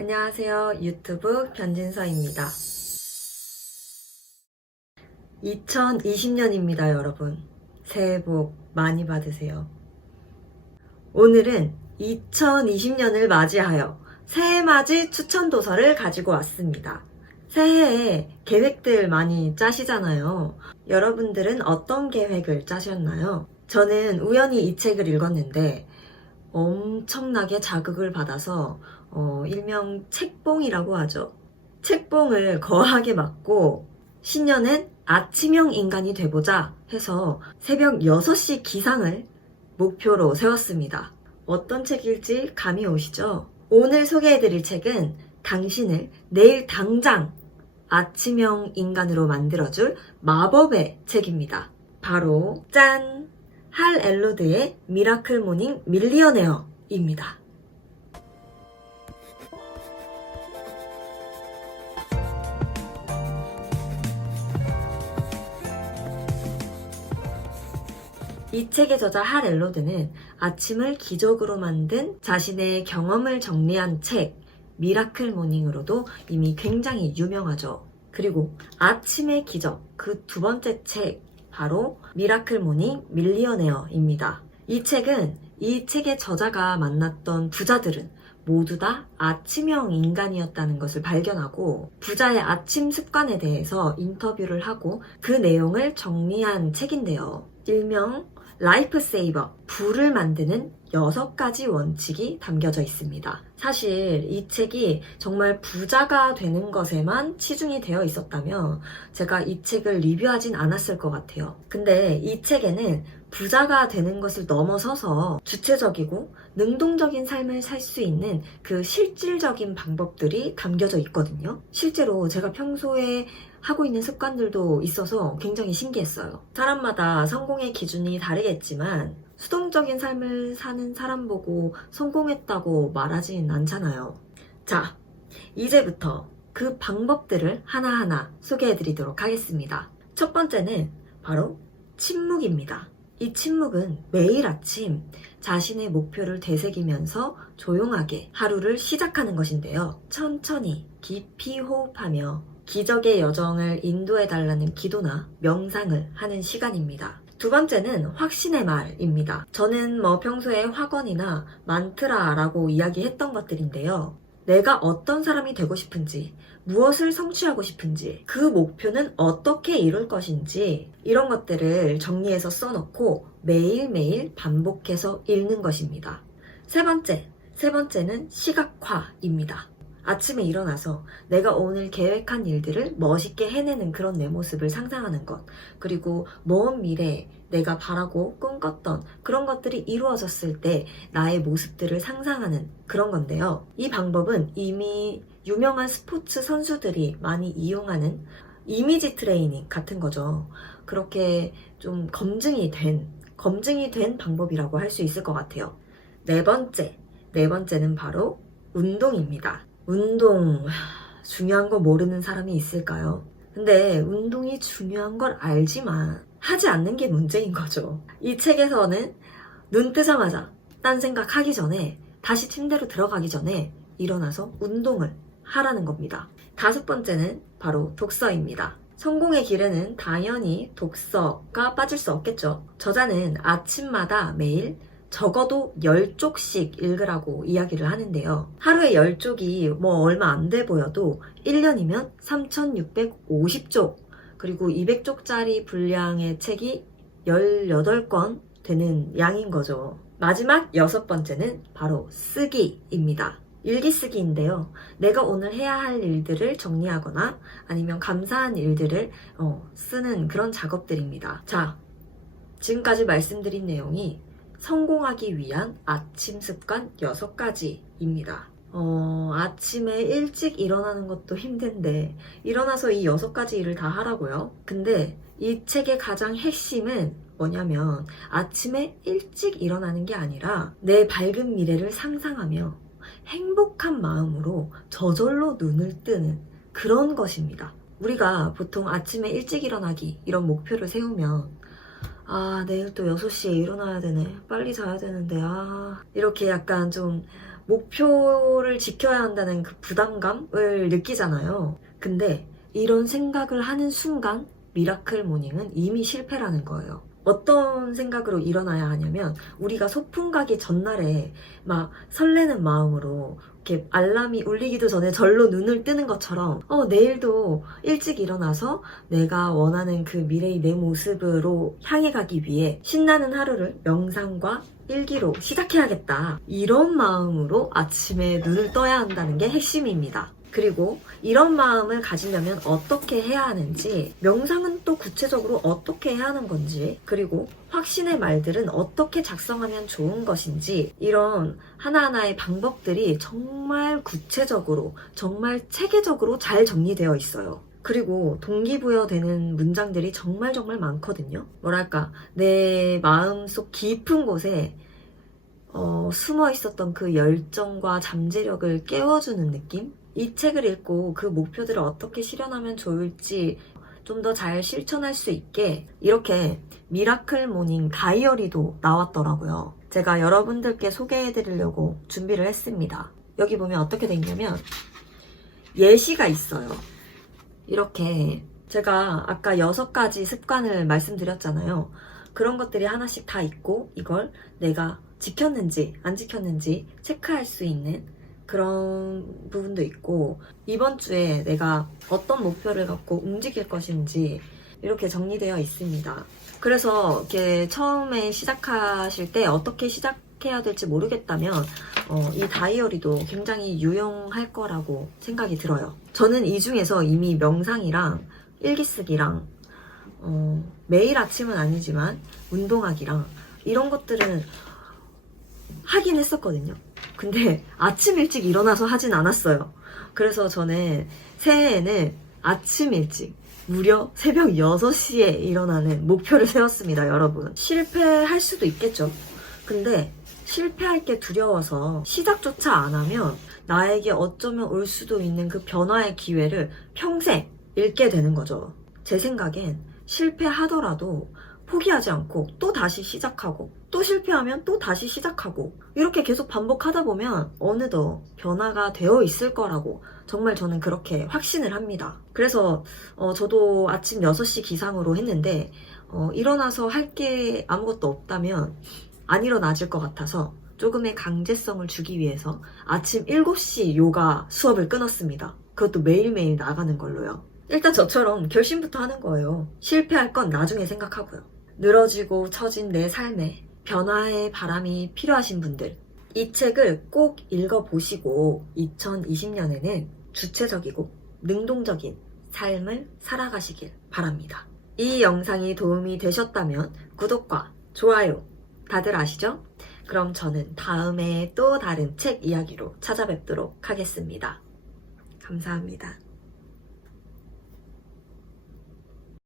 안녕하세요. 유튜브 변진서입니다. 2020년입니다, 여러분. 새해 복 많이 받으세요. 오늘은 2020년을 맞이하여 새해맞이 추천도서를 가지고 왔습니다. 새해에 계획들 많이 짜시잖아요. 여러분들은 어떤 계획을 짜셨나요? 저는 우연히 이 책을 읽었는데 엄청나게 자극을 받아서 일명 책봉이라고 하죠. 책봉을 거하게 맞고 신년엔 아침형 인간이 돼보자 해서 새벽 6시 기상을 목표로 세웠습니다. 어떤 책일지 감이 오시죠? 오늘 소개해드릴 책은 당신을 내일 당장 아침형 인간으로 만들어줄 마법의 책입니다. 바로 짠! 할 엘로드의 미라클 모닝 밀리어네어입니다. 이 책의 저자 할 엘로드는 아침을 기적으로 만든 자신의 경험을 정리한 책 미라클 모닝으로도 이미 굉장히 유명하죠. 그리고 아침의 기적 그 두 번째 책 바로 미라클 모닝 밀리어네어입니다. 이 책은 이 책의 저자가 만났던 부자들은 모두 다 아침형 인간이었다는 것을 발견하고 부자의 아침 습관에 대해서 인터뷰를 하고 그 내용을 정리한 책인데요. 일명 라이프 세이버, 불을 만드는 6가지 원칙이 담겨져 있습니다. 사실 이 책이 정말 부자가 되는 것에만 치중이 되어 있었다면 제가 이 책을 리뷰하진 않았을 것 같아요. 근데 이 책에는 부자가 되는 것을 넘어서서 주체적이고 능동적인 삶을 살 수 있는 그 실질적인 방법들이 담겨져 있거든요. 실제로 제가 평소에 하고 있는 습관들도 있어서 굉장히 신기했어요. 사람마다 성공의 기준이 다르겠지만 수동적인 삶을 사는 사람 보고 성공했다고 말하진 않잖아요. 자, 이제부터 그 방법들을 하나하나 소개해드리도록 하겠습니다. 첫 번째는 바로 침묵입니다. 이 침묵은 매일 아침 자신의 목표를 되새기면서 조용하게 하루를 시작하는 것인데요. 천천히 깊이 호흡하며 기적의 여정을 인도해달라는 기도나 명상을 하는 시간입니다. 두 번째는 확신의 말입니다. 저는 평소에 확언이나 만트라라고 이야기했던 것들인데요. 내가 어떤 사람이 되고 싶은지, 무엇을 성취하고 싶은지, 그 목표는 어떻게 이룰 것인지 이런 것들을 정리해서 써놓고 매일매일 반복해서 읽는 것입니다. 세 번째는 시각화입니다. 아침에 일어나서 내가 오늘 계획한 일들을 멋있게 해내는 그런 내 모습을 상상하는 것, 그리고 먼 미래에 내가 바라고 꿈꿨던 그런 것들이 이루어졌을 때 나의 모습들을 상상하는 그런 건데요. 이 방법은 이미 유명한 스포츠 선수들이 많이 이용하는 이미지 트레이닝 같은 거죠. 그렇게 좀 검증이 된 방법이라고 할 수 있을 것 같아요. 네 번째는 바로 운동입니다. 운동 중요한 거 모르는 사람이 있을까요? 근데 운동이 중요한 걸 알지만 하지 않는 게 문제인 거죠. 이 책에서는 눈 뜨자마자 딴 생각하기 전에 다시 침대로 들어가기 전에 일어나서 운동을 하라는 겁니다. 다섯 번째는 바로 독서입니다. 성공의 길에는 당연히 독서가 빠질 수 없겠죠. 저자는 아침마다 매일 적어도 10쪽씩 읽으라고 이야기를 하는데요. 하루에 10쪽이 얼마 안 돼 보여도 1년이면 3650쪽, 그리고 200쪽짜리 분량의 책이 18권 되는 양인 거죠. 마지막 6번째는 바로 쓰기입니다. 일기 쓰기인데요. 내가 오늘 해야 할 일들을 정리하거나 아니면 감사한 일들을 쓰는 그런 작업들입니다. 자, 지금까지 말씀드린 내용이 성공하기 위한 아침 습관 6가지입니다. 아침에 일찍 일어나는 것도 힘든데 일어나서 이 6가지 일을 다 하라고요? 근데 이 책의 가장 핵심은 뭐냐면 아침에 일찍 일어나는 게 아니라 내 밝은 미래를 상상하며 행복한 마음으로 저절로 눈을 뜨는 그런 것입니다. 우리가 보통 아침에 일찍 일어나기 이런 목표를 세우면 내일 또 6시에 일어나야 되네. 빨리 자야 되는데, 이렇게 약간 좀 목표를 지켜야 한다는 그 부담감을 느끼잖아요. 근데 이런 생각을 하는 순간 미라클 모닝은 이미 실패라는 거예요. 어떤 생각으로 일어나야 하냐면 우리가 소풍 가기 전날에 막 설레는 마음으로 이렇게 알람이 울리기도 전에 절로 눈을 뜨는 것처럼 내일도 일찍 일어나서 내가 원하는 그 미래의 내 모습으로 향해 가기 위해 신나는 하루를 명상과 일기로 시작해야겠다. 이런 마음으로 아침에 눈을 떠야 한다는 게 핵심입니다. 그리고 이런 마음을 가지려면 어떻게 해야 하는지, 명상은 또 구체적으로 어떻게 해야 하는 건지, 그리고 확신의 말들은 어떻게 작성하면 좋은 것인지, 이런 하나하나의 방법들이 정말 구체적으로, 정말 체계적으로 잘 정리되어 있어요. 그리고 동기부여되는 문장들이 정말 많거든요. 뭐랄까, 내 마음속 깊은 곳에 숨어 있었던 그 열정과 잠재력을 깨워주는 느낌? 이 책을 읽고 그 목표들을 어떻게 실현하면 좋을지 좀 더 잘 실천할 수 있게 이렇게 미라클 모닝 다이어리도 나왔더라고요. 제가 여러분들께 소개해드리려고 준비를 했습니다. 여기 보면 어떻게 돼 있냐면 예시가 있어요. 이렇게 제가 아까 6가지 습관을 말씀드렸잖아요. 그런 것들이 하나씩 다 있고 이걸 내가 지켰는지 안 지켰는지 체크할 수 있는 그런 부분도 있고, 이번 주에 내가 어떤 목표를 갖고 움직일 것인지 이렇게 정리되어 있습니다. 그래서 이렇게 처음에 시작하실 때 어떻게 시작해야 될지 모르겠다면 이 다이어리도 굉장히 유용할 거라고 생각이 들어요. 저는 이 중에서 이미 명상이랑 일기쓰기랑 매일 아침은 아니지만 운동하기랑 이런 것들은 하긴 했었거든요. 근데 아침 일찍 일어나서 하진 않았어요. 그래서 저는 새해에는 아침 일찍 무려 새벽 6시에 일어나는 목표를 세웠습니다, 여러분. 실패할 수도 있겠죠. 근데 실패할 게 두려워서 시작조차 안 하면 나에게 어쩌면 올 수도 있는 그 변화의 기회를 평생 잃게 되는 거죠. 제 생각엔 실패하더라도 포기하지 않고 또 다시 시작하고 또 실패하면 또 다시 시작하고 이렇게 계속 반복하다 보면 어느덧 변화가 되어 있을 거라고 정말 저는 그렇게 확신을 합니다. 그래서 저도 아침 6시 기상으로 했는데 일어나서 할 게 아무것도 없다면 안 일어나질 것 같아서 조금의 강제성을 주기 위해서 아침 7시 요가 수업을 끊었습니다. 그것도 매일매일 나가는 걸로요. 일단 저처럼 결심부터 하는 거예요. 실패할 건 나중에 생각하고요. 늘어지고 처진 내 삶에 변화의 바람이 필요하신 분들, 이 책을 꼭 읽어보시고 2020년에는 주체적이고 능동적인 삶을 살아가시길 바랍니다. 이 영상이 도움이 되셨다면 구독과 좋아요 다들 아시죠? 그럼 저는 다음에 또 다른 책 이야기로 찾아뵙도록 하겠습니다. 감사합니다.